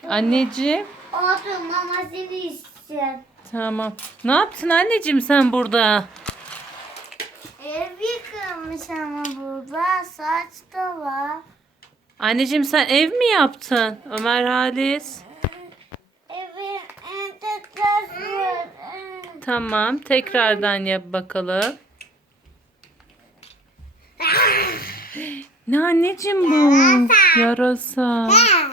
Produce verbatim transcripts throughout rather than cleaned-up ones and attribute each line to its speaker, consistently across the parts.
Speaker 1: Anneciğim.
Speaker 2: Otur mamasını içsin.
Speaker 1: Tamam. Ne yaptın anneciğim sen burada?
Speaker 2: Ev yıkılmış ama burada saç da var.
Speaker 1: Anneciğim sen ev mi yaptın? Ömer Halis.
Speaker 2: Evin evde taş var.
Speaker 1: Tamam. Tekrardan yap bakalım. Ne anneciğim bu? Yarasa.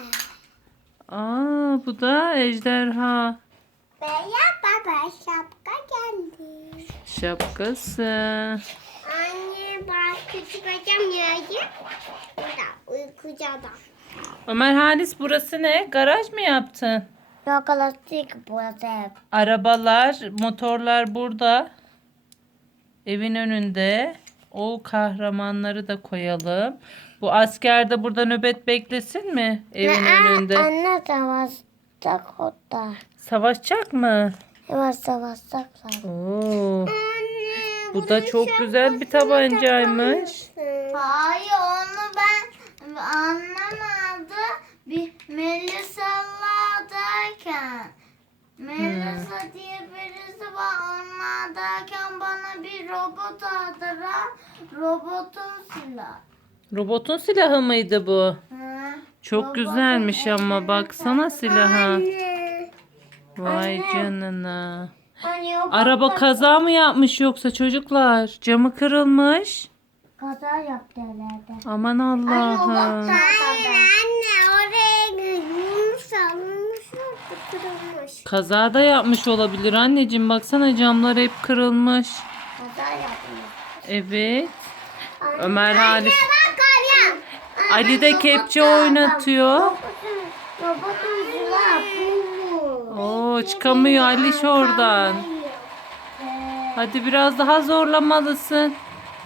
Speaker 1: Aa, bu da ejderha.
Speaker 2: Beyaz baba şapka geldi.
Speaker 1: Şapkası.
Speaker 2: Anne bak küçük hocam yayı. Burada uykucu adam.
Speaker 1: Ömer Halis burası ne? Garaj mı yaptın?
Speaker 2: Yok lastik burası ev.
Speaker 1: Arabalar, motorlar burada. Evin önünde. O kahramanları da koyalım. Bu asker de burada nöbet beklesin mi? Evin önünde.
Speaker 2: Anne savaşacak orada.
Speaker 1: Savaşacak mı?
Speaker 2: Evet savaşacak.
Speaker 1: Oo. Bu da çok güzel bir tabancaymış.
Speaker 2: Hayır onu ben anlamadı. Bir Melisa'lardayken. Melisa diye birisi var. Onlardayken bana bir robot aldılar. Robotun silahı.
Speaker 1: Robotun silahı mıydı bu?
Speaker 2: Hı.
Speaker 1: Çok
Speaker 2: Robotun
Speaker 1: güzelmiş ama
Speaker 2: elini
Speaker 1: baksana
Speaker 2: taktı.
Speaker 1: silaha.
Speaker 2: Anne.
Speaker 1: Vay
Speaker 2: Anne.
Speaker 1: canına.
Speaker 2: Anne, o
Speaker 1: Araba
Speaker 2: bak-
Speaker 1: kaza mı yapmış yoksa çocuklar? Camı kırılmış.
Speaker 2: Kaza yaptı herhalde.
Speaker 1: Aman Allah'ım.
Speaker 2: Hayır anne oraya girmiş salmış kırılmış.
Speaker 1: Kaza da yapmış olabilir anneciğim. Baksana camlar hep kırılmış.
Speaker 2: Kaza yapmış.
Speaker 1: Evet. Ömer Halis.
Speaker 2: Bak Arya.
Speaker 1: Ali de kepçe oynatıyor.
Speaker 2: Robotun, robotun silahı bu.
Speaker 1: Oo, çıkamıyor Aliş oradan. Hadi biraz daha zorlamalısın.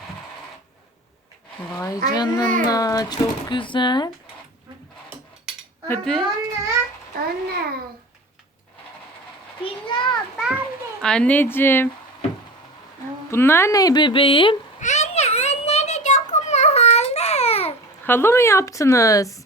Speaker 1: Vay canına, çok güzel. Hadi.
Speaker 2: Anne. Anne. Pizza ben de.
Speaker 1: Anneciğim. Bunlar ne bebeğim?
Speaker 2: Anne anne de dokunma halı.
Speaker 1: Halı mı yaptınız?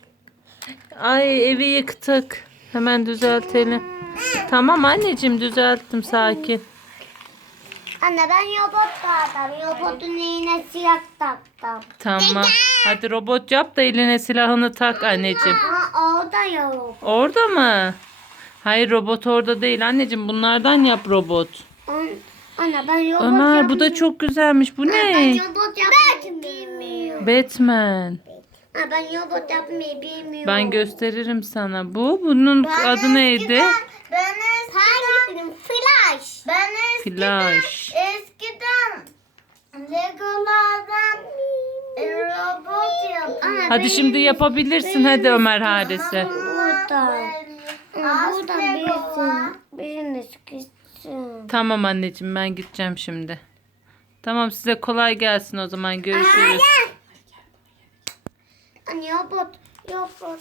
Speaker 1: Ay evi yıktık. Hemen düzeltelim. Tamam anneciğim düzelttim sakin.
Speaker 2: Anne ben robot taktım. Robotun eline silah taktım.
Speaker 1: Tamam. Hadi robot yap da eline silahını tak anneciğim.
Speaker 2: Aa orada yok.
Speaker 1: Orada mı? Hayır robot orada değil anneciğim. Bunlardan yap robot.
Speaker 2: An- Anne ben robot
Speaker 1: Ömer bu da çok güzelmiş. Bu
Speaker 2: Ben
Speaker 1: ne?
Speaker 2: robot yapmayı bilmiyorum.
Speaker 1: Batman.
Speaker 2: Ha, ben robot yapmayı bilmiyorum.
Speaker 1: Ben gösteririm sana. Bu bunun adı neydi?
Speaker 2: Ben eskiden... Flash. Ben eskiden...
Speaker 1: Flash.
Speaker 2: Eskiden... Legolardan... e, robot yaptım.
Speaker 1: Hadi şimdi yapabilirsin hadi Ömer Halis'e.
Speaker 2: Burada. Burada birisi. Birinin sıkışsın.
Speaker 1: Tamam anneciğim ben gideceğim şimdi. Tamam size kolay gelsin o zaman görüşürüz.
Speaker 2: Anne robot. Robot.